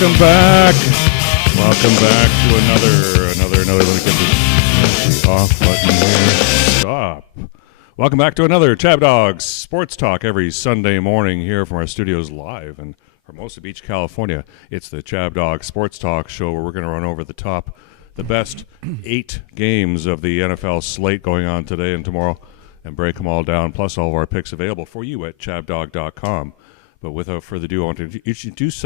Welcome back. Welcome back to another. Let me get the off button here. Stop. Welcome back to another Chab Dogs Sports Talk every Sunday morning here from our studios live in Hermosa Beach, California. It's the Chab Dogs Sports Talk show where we're going to run over the best 8 games of the NFL slate going on today and tomorrow and break them all down, plus all of our picks available for you at chabdog.com. But without further ado, I want to introduce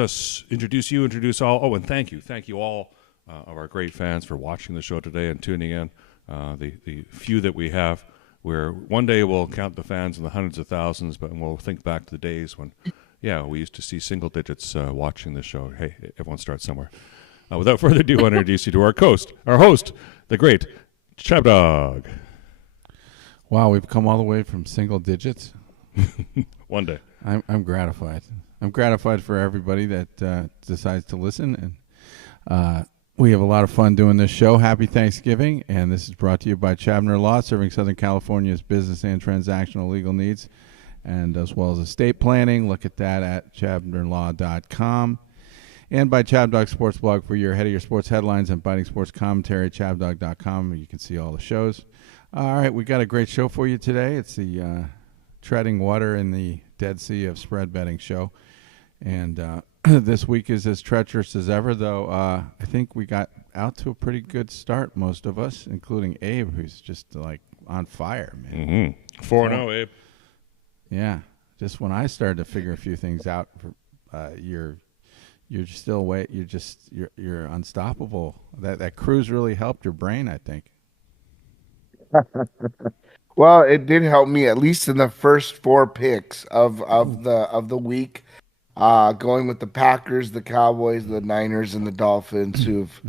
all. Oh, and thank you all of our great fans for watching the show today and tuning in. The few that we have, where one day we'll count the fans in the hundreds of thousands, but we'll think back to the days when, we used to see single digits watching the show. Hey, everyone starts somewhere. Without further ado, I want to introduce you to our host, the great Chab Dog. Wow, we've come all the way from single digits. One day. I'm gratified. I'm gratified for everybody that decides to listen, and we have a lot of fun doing this show. Happy Thanksgiving, and this is brought to you by Chabner Law, serving Southern California's business and transactional legal needs, and as well as estate planning. Look at that at chabnerlaw.com. And by Chabdog Sports Blog for your head of your sports headlines and biting sports commentary at chabdog.com. You can see all the shows. All right, we got a great show for you today. It's the Treading Water in the Dead Sea of Spread Betting show. And this week is as treacherous as ever, though I think we got out to a pretty good start, most of us, including Abe, who's just like on fire, man. 4-0, Abe. Yeah. Just when I started to figure a few things out, you're still you're unstoppable. That cruise really helped your brain, I think. Well, it did help me at least in the first 4 picks of the week, going with the Packers, the Cowboys, the Niners, and the Dolphins, who've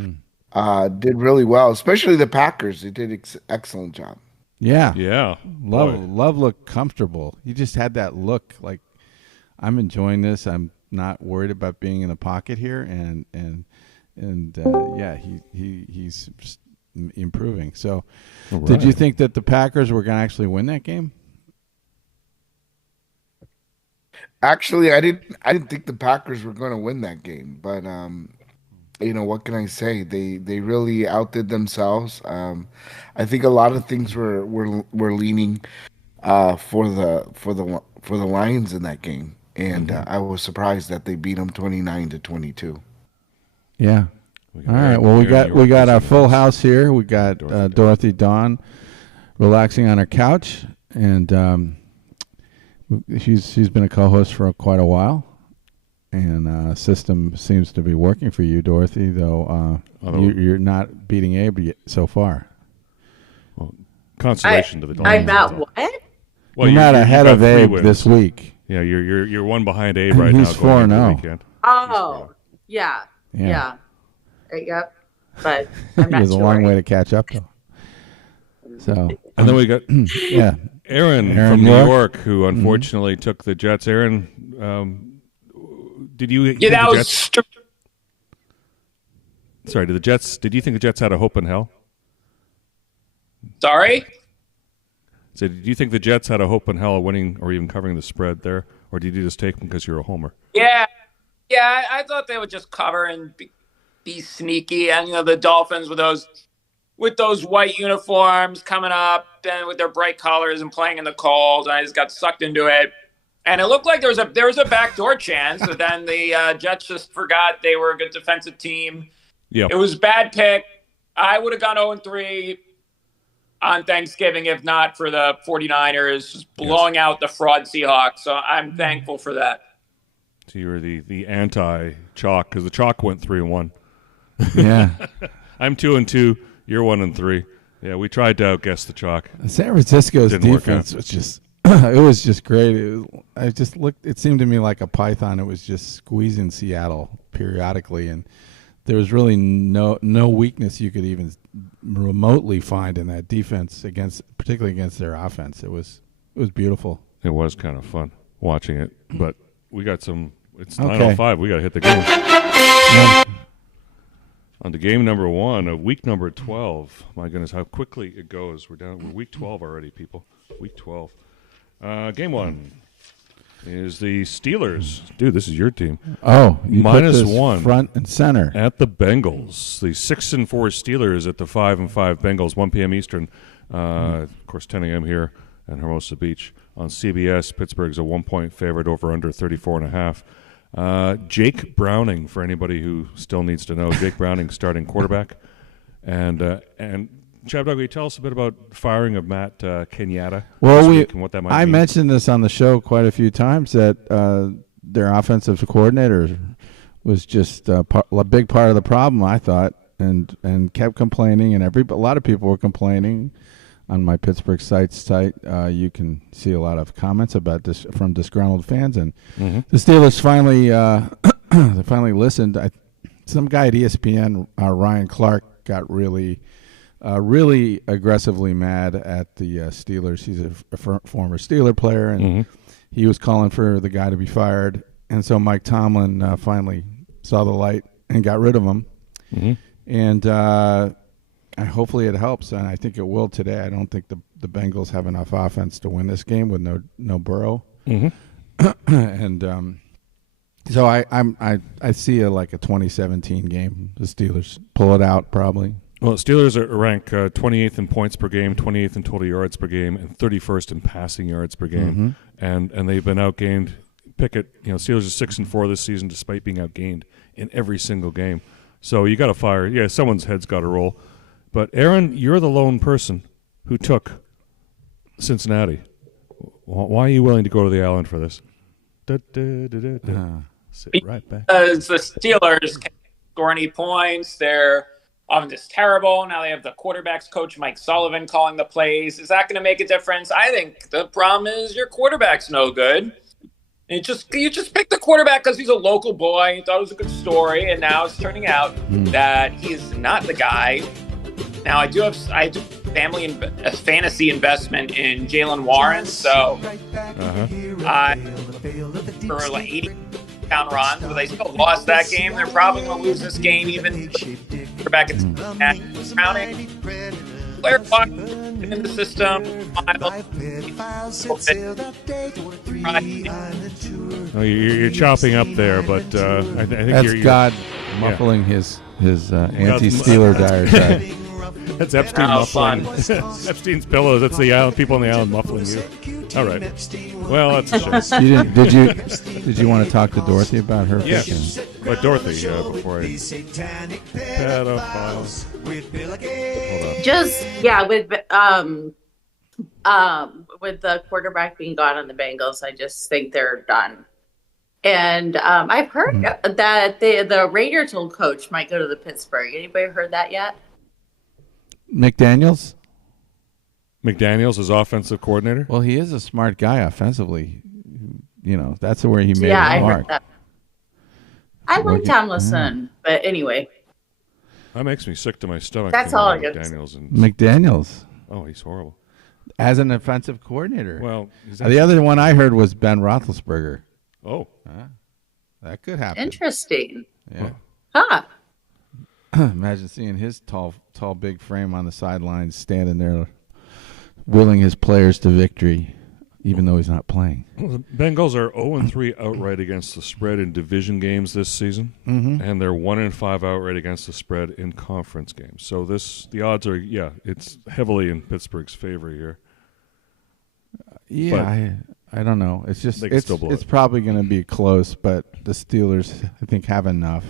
did really well. Especially the Packers, they did excellent job. Yeah. Love looked comfortable. He just had that look like, I'm enjoying this. I'm not worried about being in the pocket here, and he's improving. So, right. Did you think that the Packers were going to actually win that game? Actually, I didn't think the Packers were going to win that game, but what can I say? They really outdid themselves. I think a lot of things were leaning for the Lions in that game, and I was surprised that they beat them 29-22. Yeah. All right. Well, we got our full house here. We got Dorothy Dawn relaxing on her couch, and she's been a co-host for quite a while, and system seems to be working for you, Dorothy. Though you're not beating Abe so far. Well, consolation to the Dawn. I'm not what? Well, you're not ahead of Abe this week. Yeah, you're one behind Abe right now. He's 4-0. Oh, yeah. Yep. But I'm not He has a long sure. way to catch up, though. So, and then we got Aaron from New York, who unfortunately took the Jets. Aaron, did you? Yeah, that was. Sorry, did you think the Jets had a hope in hell? Sorry. So, did you think the Jets had a hope in hell of winning or even covering the spread there, or did you just take them because you're a homer? Yeah. I thought they would just cover and be sneaky, and the Dolphins with those white uniforms coming up and with their bright colors and playing in the cold, and I just got sucked into it. And it looked like there was a backdoor chance, but then the Jets just forgot they were a good defensive team. Yeah, it was a bad pick. I would have gone 0-3 on Thanksgiving if not for the 49ers just blowing out the fraud Seahawks. So I'm thankful for that. So you were the anti-chalk because the chalk went 3-1. Yeah. I'm 2-2. You're 1-3. Yeah, we tried to outguess the chalk. San Francisco's defense was just it was just great. It seemed to me like a python. It was just squeezing Seattle periodically, and there was really no weakness you could even remotely find in that defense particularly against their offense. It was beautiful. It was kind of fun watching it, but we got some. It's 9:05. We got to hit the game. Yeah. On to game number 1 of week number 12. My goodness, how quickly it goes. We're week 12 already, people. Week 12. Game 1. is the Steelers. Dude, this is your team. Oh, you put this -1 front and center at the Bengals. The 6-4 Steelers at the 5-5 Bengals. 1 p.m. Eastern. Of course, 10 a.m. here in Hermosa Beach on CBS. Pittsburgh's a 1-point favorite over under 34.5. Jake Browning, for anybody who still needs to know, Jake Browning starting quarterback, and Chab Dog, will you tell us a bit about firing of Matt Kenyatta? Well, and what that might I mean? mentioned this on the show quite a few times that their offensive coordinator was just a big part of the problem, I thought, and kept complaining, and a lot of people were complaining. On my Pittsburgh site, you can see a lot of comments about this from disgruntled fans, and the Steelers finally they finally listened. Some guy at ESPN, Ryan Clark, got really aggressively mad at the Steelers. He's a former Steeler player, and he was calling for the guy to be fired. And so Mike Tomlin finally saw the light and got rid of him. And hopefully it helps, and I think it will today. I don't think the Bengals have enough offense to win this game with no Burrow. And so I see a 2017 game. The Steelers pull it out probably. Well, Steelers are ranked 28th in points per game, 28th in total yards per game, and 31st in passing yards per game. And they've been outgained. Pickett, Steelers are 6-4 this season despite being outgained in every single game. So you got to fire. Yeah, someone's head's got to roll. But Aaron, you're the lone person who took Cincinnati. Why are you willing to go to the island for this? Sit right back. Because the Steelers can't score any points. Their offense is terrible. Now they have the quarterback's coach, Mike Sullivan, calling the plays. Is that going to make a difference? I think the problem is your quarterback's no good. You just picked the quarterback because he's a local boy. You thought it was a good story, and now it's turning out that he is not the guy. Now I do have a fantasy investment in Jalen Warren, so I for 80 count runs, but they still lost that game. They're probably going to lose this game even. We're back at Browning. Player clock in the system. You're chopping up there, but I think that's God muffling his anti-Steeler dire side. That's Epstein muffling. Epstein's pillows. That's the island, people on the island muffling you. All right. Well, that's a shame. Did you want to talk to Dorothy about her? Yes. But Dorothy, before I pedophiles. With the quarterback being gone on the Bengals, I just think they're done. And I've heard that the Raiders old coach might go to the Pittsburgh. Anybody heard that yet? McDaniels is offensive coordinator? Well, he is a smart guy offensively. That's where he made his mark. I heard that. I like Tomlinson, but anyway. That makes me sick to my stomach. That's all I got. McDaniels. Oh, he's horrible. As an offensive coordinator. Well, the other one I heard was Ben Roethlisberger. Oh. That could happen. Interesting. Yeah. Huh. Imagine seeing his tall, big frame on the sidelines, standing there, willing his players to victory, even though he's not playing. Well, the Bengals are 0-3 outright against the spread in division games this season, and they're 1-5 outright against the spread in conference games. So the odds are, it's heavily in Pittsburgh's favor here. I don't know. It's just it's probably going to be close, but the Steelers, I think, have enough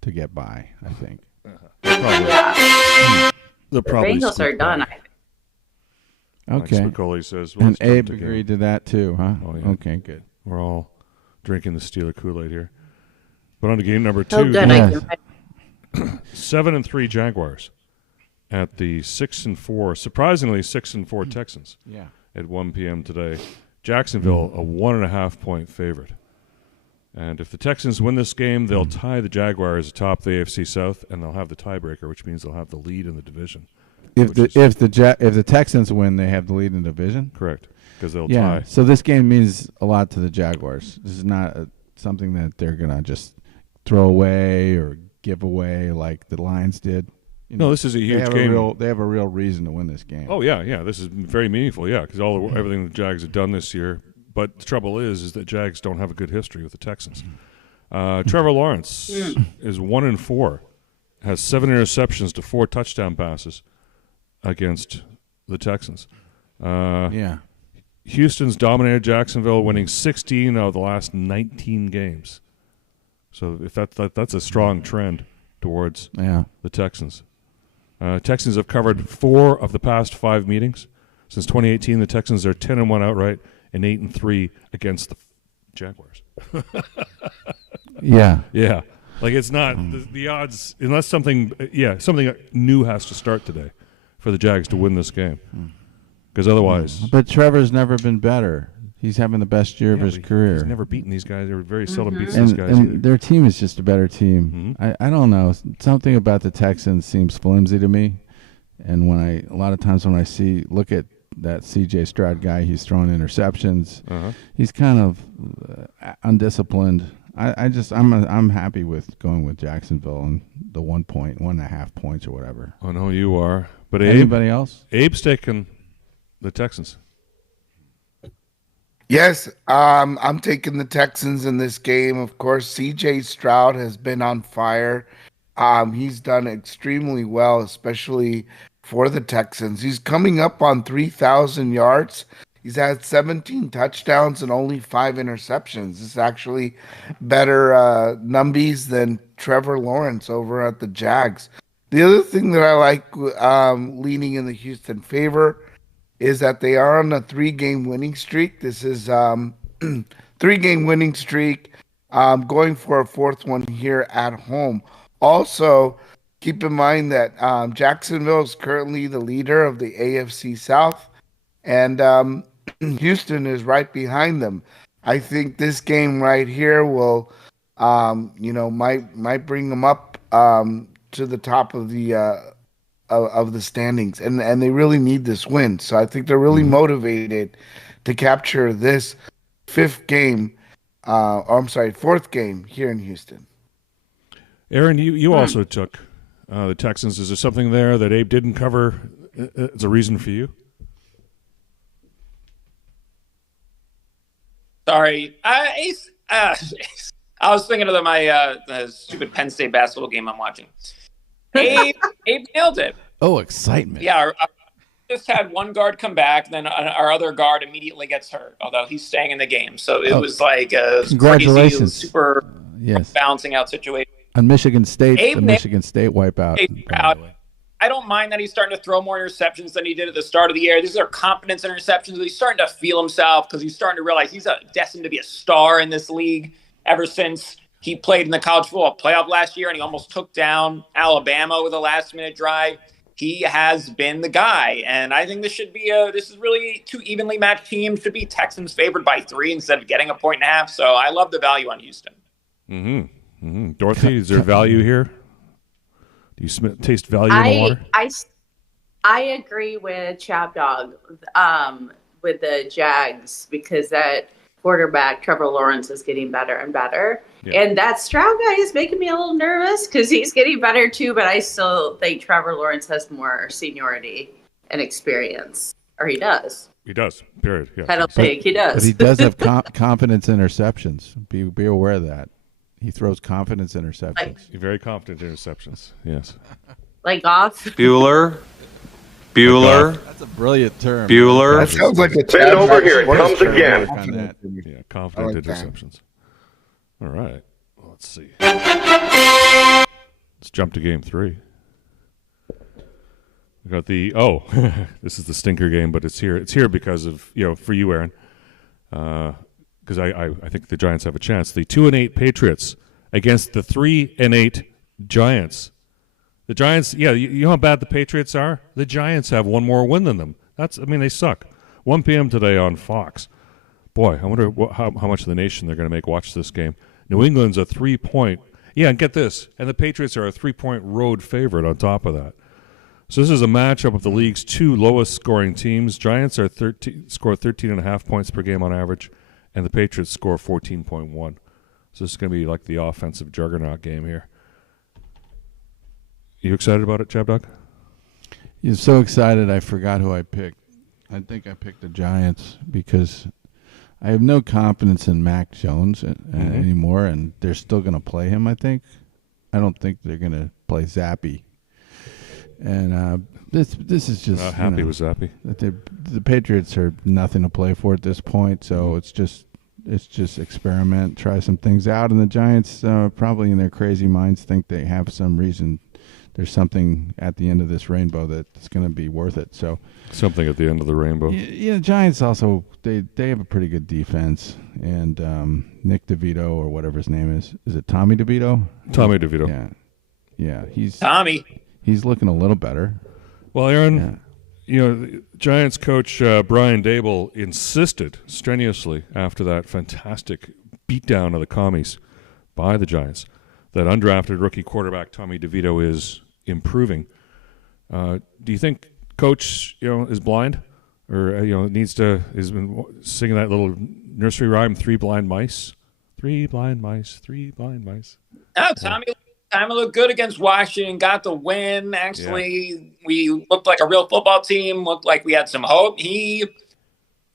to get by, I think. The Bengals are done, I think. Okay. Like Spicoli says. And Abe agreed to that too, huh? Oh, yeah. Okay, good. We're all drinking the Steeler Kool-Aid here. But on to game number 2. 7-3 Jaguars at the 6-4, surprisingly 6-4 Texans. Yeah. At 1 p.m. today. Jacksonville, a 1.5-point favorite. And if the Texans win this game, they'll tie the Jaguars atop the AFC South, and they'll have the tiebreaker, which means they'll have the lead in the division. If the Texans win, they have the lead in the division? Correct, because they'll tie. So this game means a lot to the Jaguars. This is not something that they're going to just throw away or give away like the Lions did. No, this is a huge game. They have a real reason to win this game. Oh, yeah. This is very meaningful, because everything the Jags have done this year, But the trouble is that Jags don't have a good history with the Texans. Trevor Lawrence is 1-4, has 7 interceptions to 4 touchdown passes against the Texans. Houston's dominated Jacksonville, winning 16 out of the last 19 games. So if that's a strong trend towards the Texans. Texans have covered 4 of the past 5 meetings. Since 2018, the Texans are 10-1 outright and 8-3 against the Jaguars. Yeah. Like it's not the odds unless something new has to start today for the Jags to win this game. Because otherwise, but Trevor's never been better. He's having the best year of his career. He's never beaten these guys. Or very seldom beats these guys. And their team is just a better team. I don't know. Something about the Texans seems flimsy to me. And a lot of times when I look at that C.J. Stroud guy, he's throwing interceptions. He's kind of undisciplined. I'm happy with going with Jacksonville and the 1.5 points or whatever. I know you are, but anybody else? Abe's taking the Texans. Yes, I'm taking the Texans in this game. Of course, C.J. Stroud has been on fire. He's done extremely well, especially for the Texans. He's coming up on 3,000 yards. He's had 17 touchdowns and only 5 interceptions. This is actually better numbies than Trevor Lawrence over at the Jags. The other thing that I like leaning in the Houston favor is that they are on a 3-game winning streak. This is 3-game winning streak, going for a 4th one here at home. Also, keep in mind that Jacksonville is currently the leader of the AFC South, and Houston is right behind them. I think this game right here will, might bring them up to the top of the standings, and they really need this win. So I think they're really motivated to capture this 4th game here in Houston. Aaron, you also took the Texans. Is there something there that Abe didn't cover as a reason for you? Sorry. I was thinking of my the stupid Penn State basketball game I'm watching. Abe nailed it. Oh, excitement. Yeah, our just had one guard come back, then our other guard immediately gets hurt, although he's staying in the game. So it was like a congratulations. Crazy, super balancing out situation. On Michigan State, Michigan State wipeout. I don't mind that he's starting to throw more interceptions than he did at the start of the year. These are confidence interceptions. He's starting to feel himself because he's starting to realize he's destined to be a star in this league ever since he played in the college football playoff last year, and he almost took down Alabama with a last-minute drive. He has been the guy, and I think this is really 2 evenly matched teams. Should be Texans favored by 3 instead of getting a 1.5. So I love the value on Houston. Dorothy, is there value here? Do you taste value in the water? I agree with Chab Dog with the Jags because that quarterback, Trevor Lawrence, is getting better and better. Yeah. And that Stroud guy is making me a little nervous because he's getting better too, but I still think Trevor Lawrence has more seniority and experience. Or he does. He does, period. Yeah. I don't think he does. But he does have confidence interceptions. Be aware of that. He throws confidence interceptions. Very confident interceptions, yes. Like Goff? Bueller. That's a brilliant term. Bueller. That sounds like a Bend over here. It comes again. Yeah, confident interceptions. All right. Well, let's see. Let's jump to game 3. We got this is the stinker game, but it's here. It's here because of, for you, Aaron. Because I think the Giants have a chance. The 2-8 Patriots against the 3-8 Giants. The Giants, you know how bad the Patriots are? The Giants have one more win than them. They suck. 1 p.m. today on Fox. Boy, I wonder how much of the nation they're going to make watch this game. New England's a 3-point. Yeah, and get this. And the Patriots are a 3-point road favorite on top of that. So this is a matchup of the league's 2 lowest scoring teams. Giants score 13.5 points per game on average, and the Patriots score 14.1. So this is going to be like the offensive juggernaut game here. You excited about it, Chab Dog? You're so excited I forgot who I picked. I think I picked the Giants because I have no confidence in Mac Jones anymore, and they're still going to play him, I think. I don't think they're going to play Zappy. And this is just Not happy with Zappy. The Patriots are nothing to play for at this point, so it's just experiment, try some things out, and the Giants probably in their crazy minds think they have some reason. There's something at the end of this rainbow that's going to be worth it. So something at the end of the rainbow. Yeah, the Giants also they have a pretty good defense, and Nick DeVito or whatever his name is it Tommy DeVito? Tommy DeVito. Yeah, he's looking a little better. Well, Aaron, the Giants coach Brian Daboll insisted strenuously after that fantastic beatdown of the commies by the Giants that undrafted rookie quarterback Tommy DeVito is improving. Do you think Coach, is blind, or has been singing that little nursery rhyme, Three blind mice? Three blind mice. Oh, Tommy looked good against Washington, got the win. Actually, we looked like a real football team, looked like we had some hope. He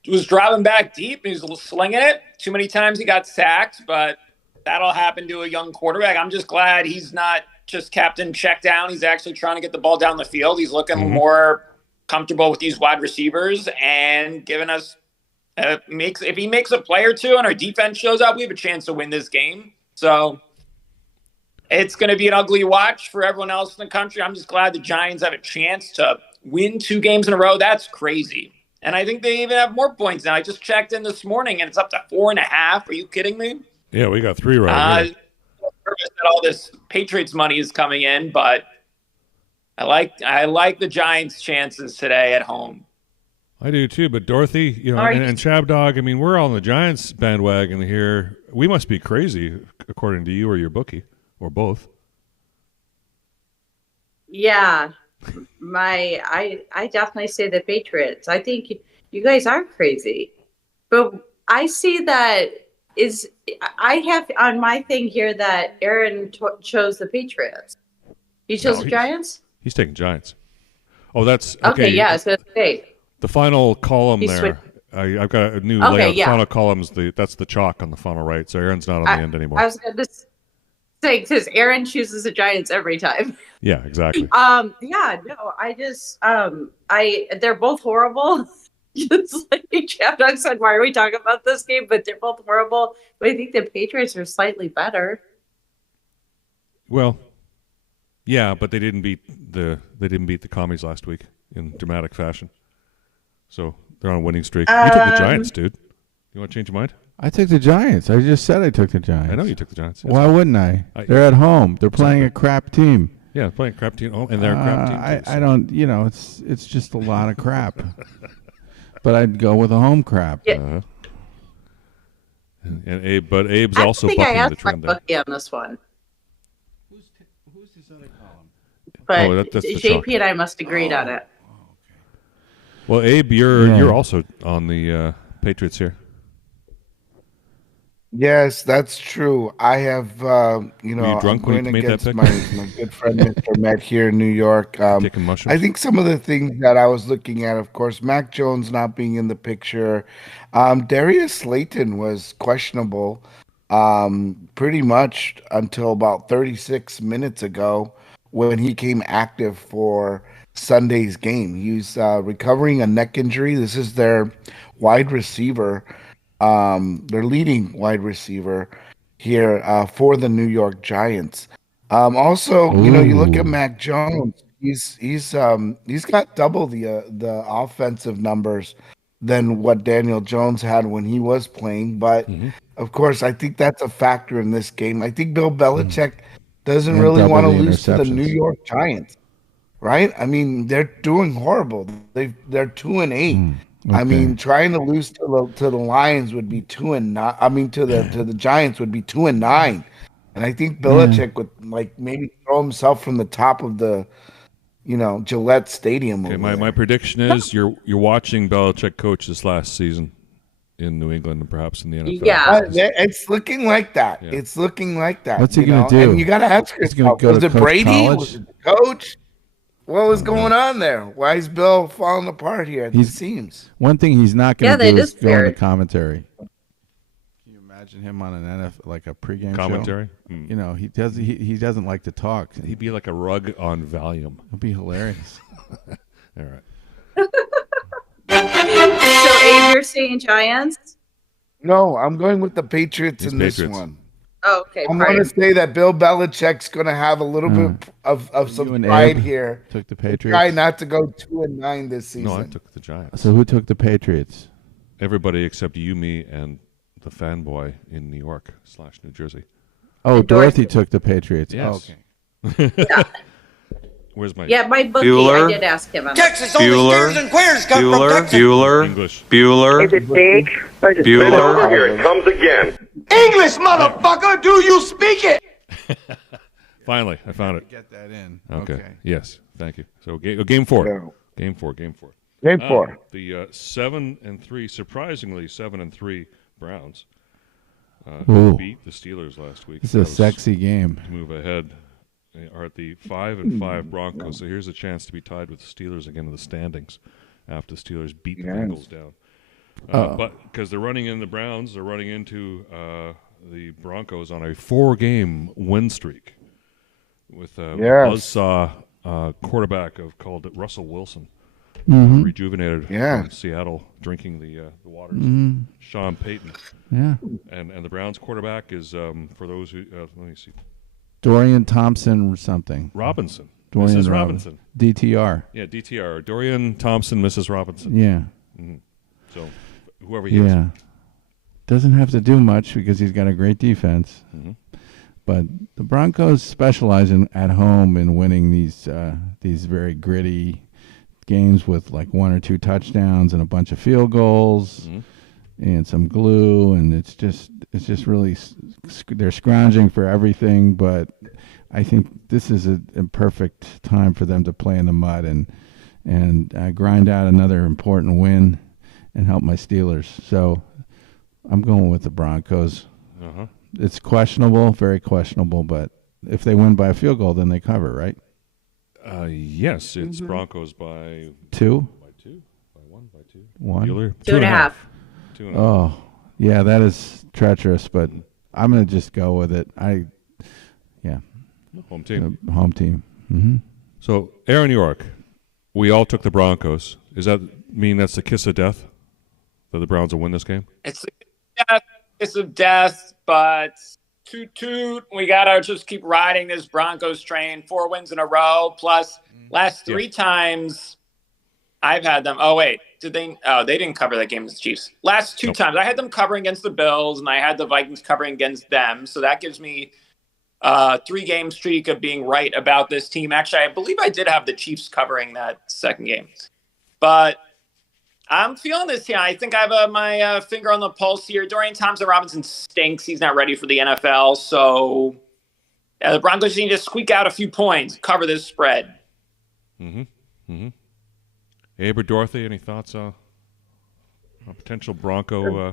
was driving back deep. He was slinging it. Too many times he got sacked, but that'll happen to a young quarterback. I'm just glad he's not just captain check down. He's actually trying to get the ball down the field. He's looking more comfortable with these wide receivers and giving us if he makes a play or two and our defense shows up, we have a chance to win this game. So it's going to be an ugly watch for everyone else in the country. I'm just glad the Giants have a chance to win 2 games in a row. That's crazy. And I think they even have more points now. I just checked in this morning, and it's up to 4.5. Are you kidding me? Yeah, we got 3 right here. That all this Patriots money is coming in, but I like the Giants' chances today at home. I do too, but Dorothy, and Chab Dog, I mean, we're on the Giants bandwagon here. We must be crazy, according to you or your bookie, or both. Yeah, I definitely say the Patriots. I think you guys are crazy, but I see that I have on my thing here that Aaron chose the Patriots. He chose the Giants? He's taking Giants. Oh, that's okay. Yeah, so it's okay. The final column there. I've got a new layout. The final column's that's the chalk on the final right. So Aaron's not on the end anymore. I was going to say because Aaron chooses the Giants every time. Yeah, exactly. They're both horrible. Just like Chad said, why are we talking about this game? But they're both horrible. But I think the Patriots are slightly better. Well, yeah, but they didn't beat the commies last week in dramatic fashion. So they're on a winning streak. You took the Giants, dude. You want to change your mind? I took the Giants. I just said I took the Giants. I know you took the Giants. Why wouldn't I? They're at home. They're playing a crap team. Yeah, playing a crap team. Oh, and they're a crap team. I don't. It's just a lot of crap. But I'd go with a home crap. Yeah. But Abe's also bucking the trend there. I think I asked my bookie on this one. Who's this other column? But that's JP and I must agreed on it. Well, Abe, you're also on the Patriots here. Yes, that's true. I have, Were you drunk when you made that pick? My good friend Mr. Met here in New York. Taking mushrooms? I think some of the things that I was looking at, of course, Mac Jones not being in the picture. Darius Slayton was questionable pretty much until about 36 minutes ago when he came active for Sunday's game. He's recovering a neck injury. This is their wide receiver. Their leading wide receiver here for the New York Giants. Also, you look at Mac Jones. He's got double the offensive numbers than what Daniel Jones had when he was playing. But of course, I think that's a factor in this game. I think Bill Belichick doesn't really want to lose to the New York Giants, right? I mean, they're doing horrible. They're 2-8. Okay. I mean, trying to lose to the Lions would be 2-9. I mean, to the Giants would be 2-9, and I think Belichick would maybe throw himself from the top of the, Gillette Stadium. Okay, my prediction is you're watching Belichick coach this last season in New England and perhaps in the NFL. Yeah, it's looking like that. Yeah. It's looking like that. What's he going to do? And you got to ask yourself: was it Brady? College? Was it the coach? What was going on there? Why is Bill falling apart here at the seams? One thing he's not going to do is go into commentary. watching him on an NFL, like a pregame Commentary? show. You know, he doesn't like to talk. He'd be like a rug on Valium. It'd be hilarious. All right. So, Abe, you're saying Giants? No, I'm going with the Patriots in this Patriots. one. Oh, okay. I'm going to say that Bill Belichick's going to have a little bit of You some and pride Abe here. took the Try Patriots. not to go 2-9 this season. No, I took the Giants. So who took the Patriots? Everybody except you, me, and the fanboy in New York / New Jersey. Oh, Dorothy took the Patriots. Yes. Oh, okay. Yeah. Where's my My bookie, Bueller. I did ask him. Texas, only steers and queers come from Texas. English? Bueller. Is it big? Or is it Bueller. Over here it comes again. English, motherfucker, do you speak it? Finally, I found it. Get that in. Okay. Yes. Thank you. So game 4. No. Game 4. Game 4. Game 4. The 7-3, surprisingly 7-3 Browns Ooh. beat the Steelers last week. This is a sexy game. To move ahead. They are at the 5-5 Broncos. So here's a chance to be tied with the Steelers again in the standings after the Steelers beat the Bengals down. But because they're running in the Browns, they're running into the Broncos on a 4-game win streak with a buzzsaw quarterback called Russell Wilson, rejuvenated from Seattle, drinking the waters. Sean Payton. Yeah. And the Browns quarterback is, for those who, let me see. Dorian Thompson or something. Robinson. Dorian Mrs. Robinson. DTR. Yeah, DTR. Dorian Thompson, Mrs. Robinson. Yeah. So whoever he is. Doesn't have to do much because he's got a great defense. But the Broncos specialize at home in winning these very gritty games with like 1 or 2 touchdowns and a bunch of field goals and some glue, and it's just really they're scrounging for everything. But I think this is a perfect time for them to play in the mud and grind out another important win and help my Steelers. So I'm going with the Broncos. It's questionable, very questionable, but if they win by a field goal, then they cover, right? Yes, it's Broncos by 2? By 2? By 1? By 2? 1? Bueller? 2.5. 2.5. Oh, yeah, that is treacherous, but I'm going to just go with it. Home team. Home team. Mm-hmm. So, Aaron York, we all took the Broncos. Does that mean that's the kiss of death? That the Browns will win this game? It's a kiss of death, but toot. We got to just keep riding this Broncos train. 4 wins in a row, plus last 3 times I've had them. Oh, wait. Did they? Oh, they didn't cover that game against the Chiefs. Last 2 times, I had them covering against the Bills, and I had the Vikings covering against them. So that gives me a 3-game streak of being right about this team. Actually, I believe I did have the Chiefs covering that second game. But I'm feeling this here. I think I have my finger on the pulse here. Dorian Thompson-Robinson stinks. He's not ready for the NFL. So the Broncos need to squeak out a few points, cover this spread. Abe or Dorothy, any thoughts on a potential Bronco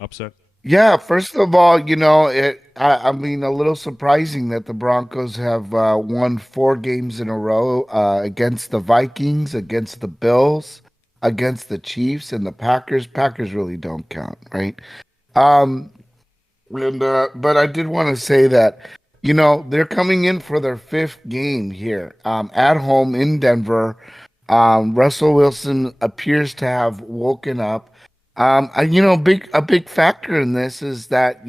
upset? Yeah, first of all, I mean, a little surprising that the Broncos have won 4 games in a row against the Vikings, against the Bills, against the Chiefs, and the Packers. Packers really don't count, right? But I did want to say that, they're coming in for their 5th game here at home in Denver. Russell Wilson appears to have woken up. A big factor in this is that,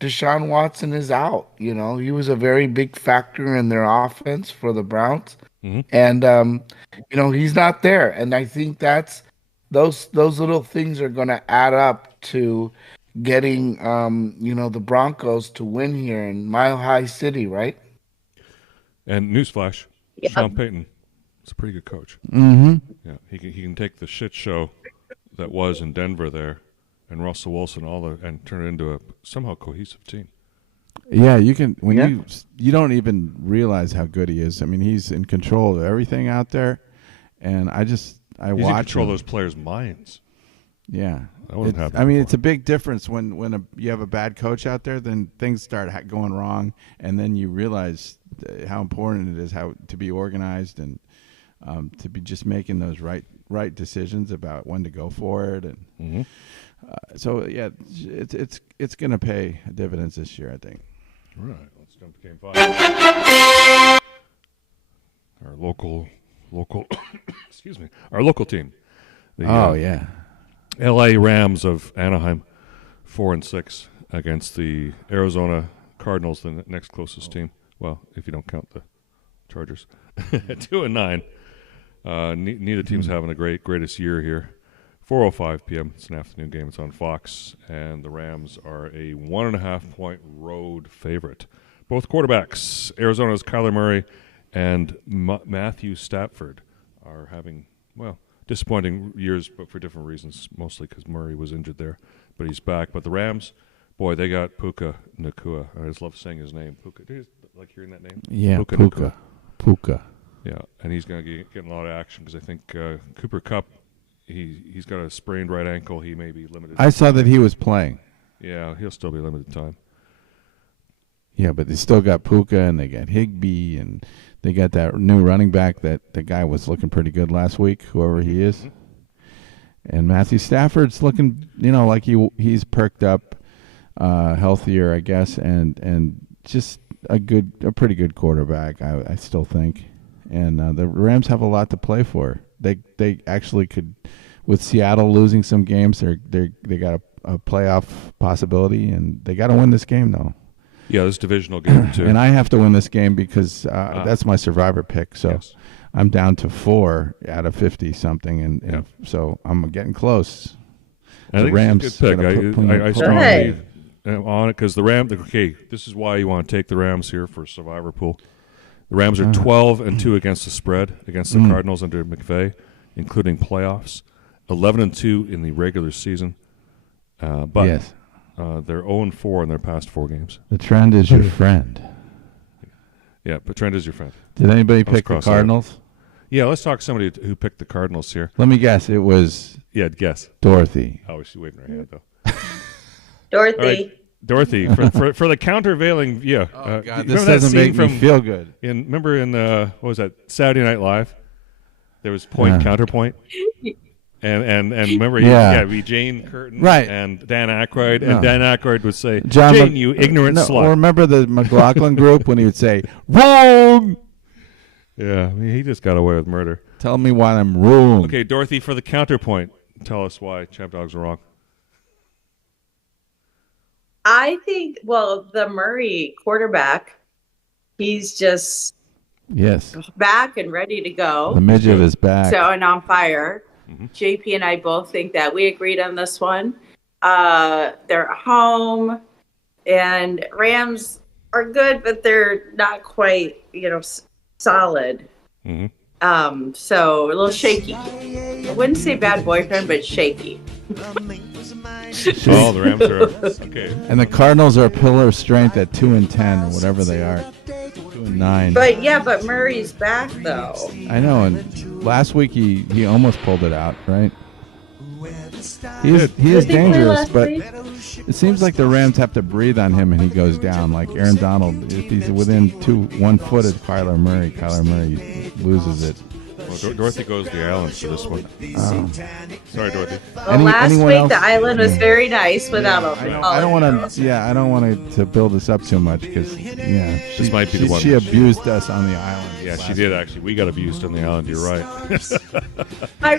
Deshaun Watson is out. He was a very big factor in their offense for the Browns. And, he's not there. And I think that's those little things are going to add up to getting, the Broncos to win here in Mile High City, right? And newsflash, Sean Payton is a pretty good coach. Mm-hmm. Yeah, he can take the shit show that was in Denver there and Russell Wilson and turn it into a somehow cohesive team. Yeah, you can you don't even realize how good he is. I mean, he's in control of everything out there, and he's watch in control him. of those players' minds. Yeah, that wasn't happening. I mean, before. it's a big difference when you have a bad coach out there. Then things start going wrong, and then you realize how important it is to be organized and to be just making those right decisions about when to go for it. And So yeah, it's going to pay dividends this year, I think. All right, let's jump to game 5. Our local, excuse me, our local team. The, yeah. L.A. Rams of Anaheim, 4-6 against the Arizona Cardinals, the next closest team. Well, if you don't count the Chargers, 2-9. Neither team's having a greatest year here. 4:05 p.m. It's an afternoon game. It's on Fox, and the Rams are a 1.5-point road favorite. Both quarterbacks, Arizona's Kyler Murray and Matthew Stafford, are having disappointing years, but for different reasons. Mostly because Murray was injured there, but he's back. But the Rams, boy, they got Puka Nacua. I just love saying his name. Puka. Do you like hearing that name? Yeah, Puka. Puka. Yeah, and he's going to get a lot of action because I think Cooper Kupp, he's got a sprained right ankle. He may be limited. I saw that he was playing. Yeah, he'll still be limited time. Yeah, but they still got Puka, and they got Higbee, and they got that new running back that the guy was looking pretty good last week, whoever he is. Mm-hmm. And Matthew Stafford's looking, like he's perked up, healthier, I guess, and just a pretty good quarterback, I still think. And the Rams have a lot to play for. They actually could, with Seattle losing some games, they got a playoff possibility, and they got to win this game though. Yeah, this divisional game too. And I have to win this game because that's my survivor pick. So yes. I'm down to 4 out of 50 something, and so I'm getting close. I think Rams it's a good pick. I strongly on it because the Rams. Okay, this is why you want to take the Rams here for survivor pool. The Rams are 12-2 against the spread against the Cardinals under Mcvay, including playoffs. 11-2 in the regular season, but yes. They're 0-4 in their past 4 games. The trend is your friend. Yeah, but trend is your friend. Did anybody pick the Cardinals? Yeah, let's talk to somebody who picked the Cardinals here. Let me guess. It was guess. Dorothy. Oh, she's waving her hand though. Dorothy. All right, Dorothy, for the countervailing, Oh God, this doesn't make me feel good. Remember in what was that, Saturday Night Live? There was counterpoint. And remember, be Jane Curtin right. and Dan Aykroyd, and Dan Aykroyd would say, John Jane, you ignorant slut. Or remember the McLaughlin group when he would say, wrong! Yeah, I mean, he just got away with murder. Tell me why I'm wrong. Okay, Dorothy, for the counterpoint, tell us why Champ Dogs are wrong. I think, the Murray quarterback, he's just back and ready to go. The midget is back. So, and on fire. Mm-hmm. JP and I both think that. We agreed on this one. They're at home, and Rams are good, but they're not quite, solid. Mm-hmm. So a little shaky. I wouldn't say bad boyfriend, but shaky. The Rams are okay. And the Cardinals are a pillar of strength at 2-10 or whatever they are. 2-9. But Murray's back though. I know, and last week he almost pulled it out, right? He is dangerous, but it seems like the Rams have to breathe on him and he goes down. Like Aaron Donald, if he's within 1 foot of Kyler Murray loses it. Well, Dorothy goes to the island for this one. Oh. Sorry, Dorothy. Well, last week the island was very nice without him. I don't want to build this up too much because this might be the one. She abused us on the island. Yeah, she did actually. We got abused on the island. You're right. I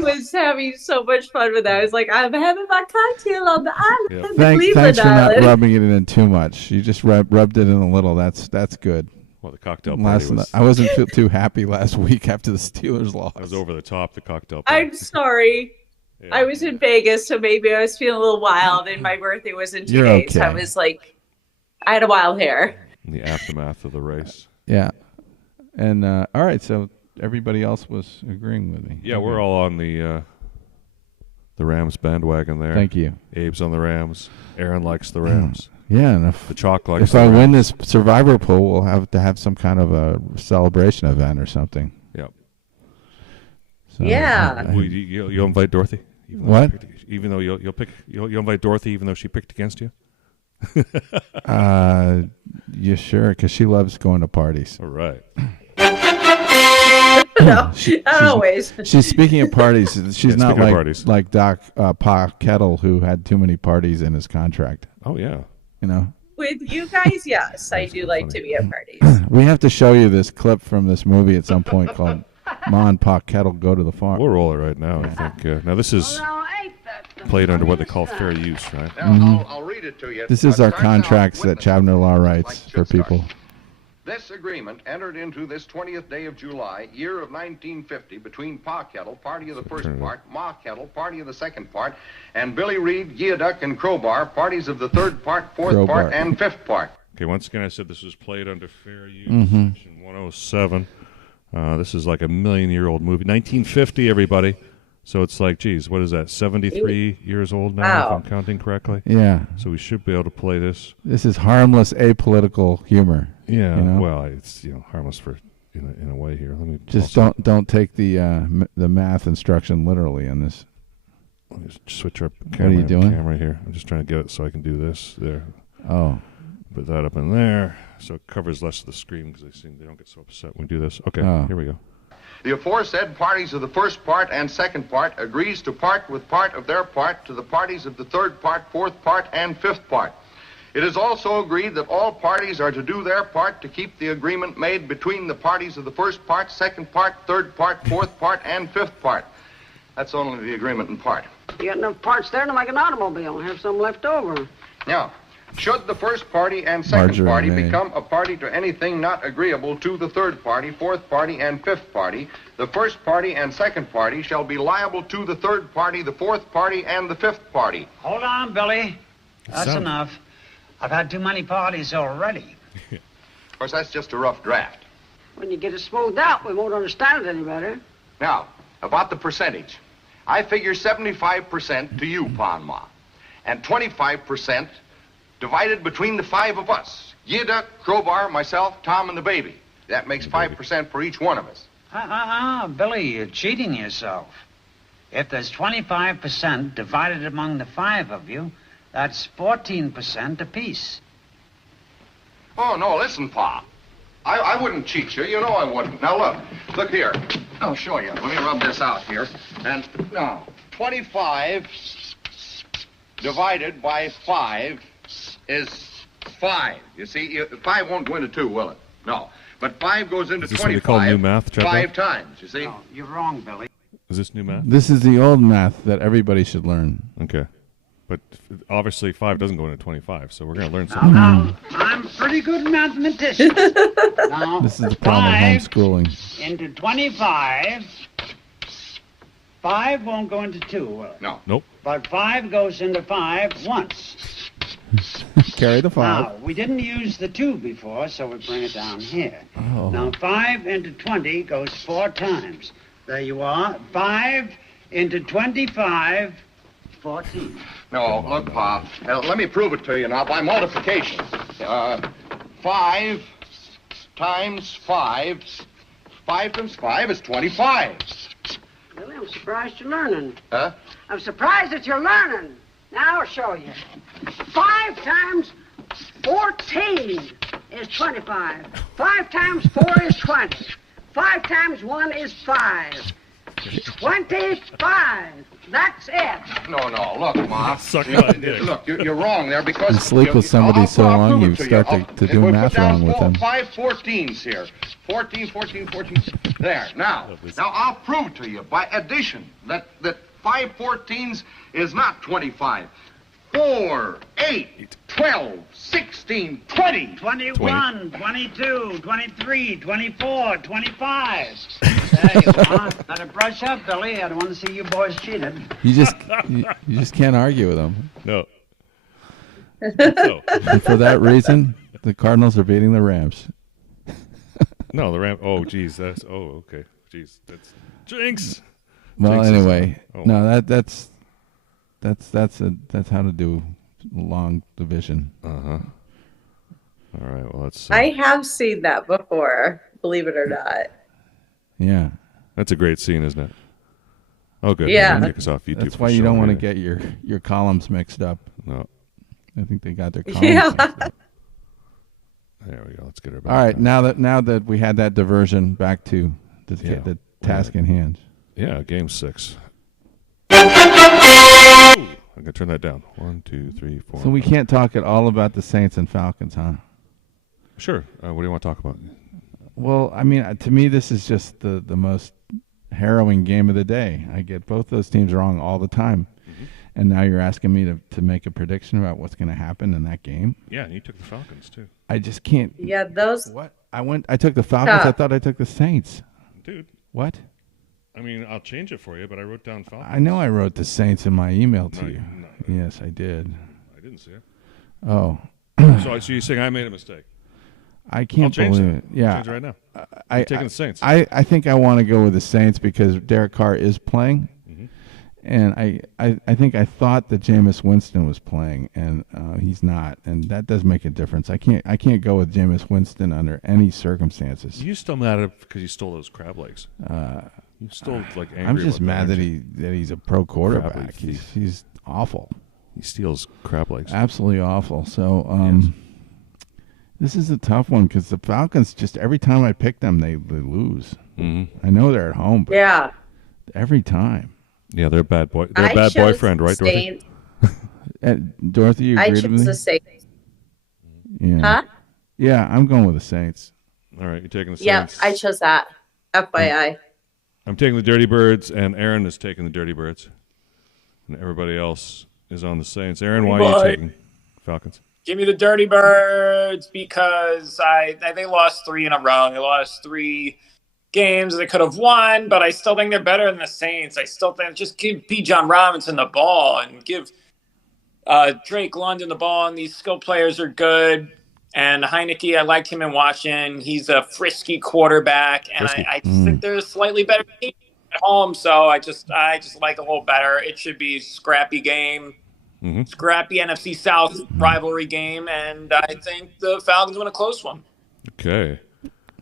was having so much fun with that. I was like, I'm having my cocktail on the island. Yeah. Thanks for not rubbing it in too much. You just rubbed it in a little. That's good. Well, the cocktail party was... I wasn't too happy last week after the Steelers lost. I was over the top, the cocktail party. I'm sorry. Yeah. I was in Vegas, so maybe I was feeling a little wild, and my birthday was in 2 days. Okay. I was like, I had a wild hair. In the aftermath of the race. Yeah. And, all right, so everybody else was agreeing with me. Yeah, we're all on the Rams bandwagon there. Thank you. Abe's on the Rams. Aaron likes the Rams. Yeah, and if I win this survivor pool, we'll have to have some kind of a celebration event or something. Yep. So, yeah. You'll invite Dorothy. What? Even though you'll invite Dorothy, even though she picked against you. Yeah, sure, because she loves going to parties. All right. No, not always. She's speaking of parties. She's not speaking of parties. like Doc Pa Kettle, who had too many parties in his contract. Oh, yeah. You know. With you guys, yes, I do like to be at parties. We have to show you this clip from this movie at some point called Ma and Pa Kettle Go to the Farm. We'll roll it right now, I think. Now, this is played under what they call fair use, right? I'll read it to you. This is our contracts that Chabner Law writes for people. This agreement entered into this 20th day of July, year of 1950, between Pa Kettle, party of the first part, Ma Kettle, party of the second part, and Billy Reed, Geoduck, and Crowbar, parties of the third part, fourth part, and fifth part. Okay, once again, I said this was played under fair use, section 107. This is like a million-year-old movie. 1950, everybody. So it's like, geez, what is that, 73 years old now, if I'm counting correctly? Yeah. So we should be able to play this. This is harmless, apolitical humor. Yeah, you know? well, it's harmless for in a way here. Let me just don't take the math instruction literally on this. Let me just switch our What are you doing? camera here. I'm just trying to get it so I can do this there. Oh. Put that up in there so it covers less of the screen because they don't get so upset when we do this. Okay, Here we go. The aforesaid parties of the first part and second part agrees to part with part of their part to the parties of the third part, fourth part, and fifth part. It is also agreed that all parties are to do their part to keep the agreement made between the parties of the first part, second part, third part, fourth part, and fifth part. That's only the agreement in part. You got enough parts there to make an automobile and have some left over. Now, should the first party and second party become a party to anything not agreeable to the third party, fourth party, and fifth party, the first party and second party shall be liable to the third party, the fourth party, and the fifth party. Hold on, Billy. That's enough. I've had too many parties already. Of course, that's just a rough draft. When you get it smoothed out, we won't understand it any better. Now, about the percentage. I figure 75% to you, Pa and Ma, and 25% divided between the five of us. Geoduck, Crowbar, myself, Tom, and the baby. That makes 5% for each one of us. Billy, you're cheating yourself. If there's 25% divided among the five of you, that's 14% apiece. Oh, no, listen, Pa. I wouldn't cheat you. You know I wouldn't. Now, look here. I'll show you. Let me rub this out here. And now, 25 divided by 5 is 5. You see, 5 won't go into 2, will it? No. But 5 goes into 25 what they call new math, Chuck? 5 times, you see? No, you're wrong, Billy. Is this new math? This is the old math that everybody should learn. Okay. But obviously 5 doesn't go into 25, so we're going to learn something. Now, I'm pretty good mathematician. Now, This is the problem with 5 homeschooling. into 25, 5 won't go into 2, will it? No. Nope. But 5 goes into 5 once. Carry the 5. Now, we didn't use the 2 before, so we bring it down here. Oh. Now, 5 into 20 goes 4 times. There you are. 5 into 25, 14. No, look, Pa. Let me prove it to you now by multiplication. 5 times 5. 5 times 5 is 25. Billy, I'm surprised you're learning. Huh? I'm surprised that you're learning. Now I'll show you. 5 times 14 is 25. 5 times 4 is 20. 5 times 1 is 5. 25. That's it. No, look, Ma. Suck my dick. Look, you're wrong there because... You sleep with somebody so I'll long, prove you it start I'll- to do we'll math put down wrong with them. 5 14s here. 14, 14, 14. There. Now I'll prove to you by addition that 5 14s is not 25. 4, 8, 12, 16, 20. 21, 22, 23, 24, 25. There you are. Better brush up, Billy. I don't want to see you boys cheated. You just can't argue with them. No. And for that reason, the Cardinals are beating the Rams. No, the Ram. Oh, geez. That's. Oh, okay. Geez. That's. Jinx. Well, Jinx is- anyway, oh. no, that's how to do long division. Uh-huh. All right. Well, let's. I have seen that before, believe it or not. Yeah. That's a great scene, isn't it? Oh, good. Yeah. Kick us off YouTube. That's for why you sure, don't want to yeah. get your columns mixed up. No. I think they got their columns Yeah. mixed up. There we go. Let's get her back. All right, now that we had that diversion back to the task in hand. Yeah, game 6. I'm going to turn that down. 1, 2, 3, 4. So we can't talk at all about the Saints and Falcons, huh? Sure. What do you want to talk about? Well, I mean, to me, this is just the most harrowing game of the day. I get both those teams wrong all the time. Mm-hmm. And now you're asking me to make a prediction about what's going to happen in that game? Yeah, and you took the Falcons, too. I just can't. Yeah, those. What? I took the Falcons. I thought I took the Saints. Dude. What? I mean, I'll change it for you, but I wrote down Falcons. I know I wrote the Saints in my email to you. No. Yes, I did. I didn't see it. Oh. So you're saying I made a mistake? I can't believe it. Yeah. Change it right now. I'm taking the Saints. I think I want to go with the Saints because Derek Carr is playing. Mm-hmm. And I think I thought that Jameis Winston was playing, and he's not, and that does make a difference. I can't go with Jameis Winston under any circumstances. You still mad at him because you stole those crab legs? You still angry. I'm just mad that he's a pro quarterback. He's awful. He steals crab legs. Absolutely awful. So this is a tough one because the Falcons just every time I pick them they lose. Mm-hmm. I know they're at home, but every time. Yeah, they're a bad boy. They're a bad boyfriend, right, Dorothy? Dorothy, you agreed with me? I chose the Saints. Yeah. Huh? Yeah, I'm going with the Saints. All right, you're taking the Saints. Yeah, I chose that. FYI. I'm taking the Dirty Birds, and Aaron is taking the Dirty Birds. And everybody else is on the Saints. Aaron, why are you taking Falcons? Give me the Dirty Birds because they lost 3 in a row. They lost 3 games they could have won, but I still think they're better than the Saints. I still think just give P. John Robinson the ball and give Drake London the ball, and these skill players are good. And Heineke, I liked him in Washington. He's a frisky quarterback, and I just think they're a slightly better team at home. So I just like a little better. It should be a scrappy game, scrappy NFC South rivalry game, and I think the Falcons win a close one. Okay.